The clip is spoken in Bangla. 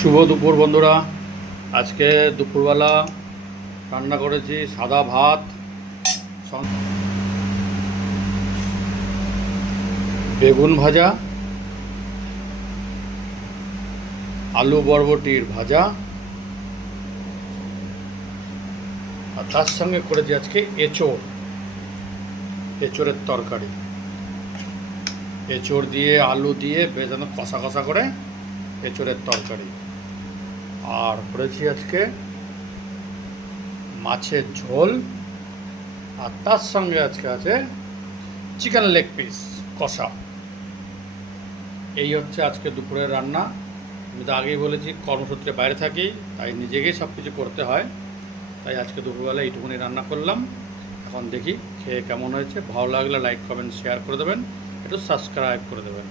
শুভ দুপুর বন্ধুরা। আজকে দুপুরবেলা রান্না করেছি সাদা ভাত, বেগুন ভাজা, আলু বরবটির ভাজা, আর তার সঙ্গে করেছি আজকে এঁচোড়ের তরকারি। এঁচোড় দিয়ে আলু দিয়ে বেশ কষা কষা করে এঁচোড়ের তরকারি। আর করেছি আজকে মাছের ঝোল, আর তার সঙ্গে আজকে আছে চিকেন লেগ পিস কষা। এই হচ্ছে আজকে দুপুরের রান্না। আমি তো আগেই বলেছি কর্মসূত্রে বাইরে থাকি, তাই নিজেকেই সব কিছু করতে হয়। তাই আজকে দুপুরবেলা এইটুকুনি রান্না করলাম। এখন দেখি খেয়ে কেমন হয়েছে। ভালো লাগলে লাইক কমেন্ট শেয়ার করে দেবেন, একটু সাবস্ক্রাইব করে দেবেন।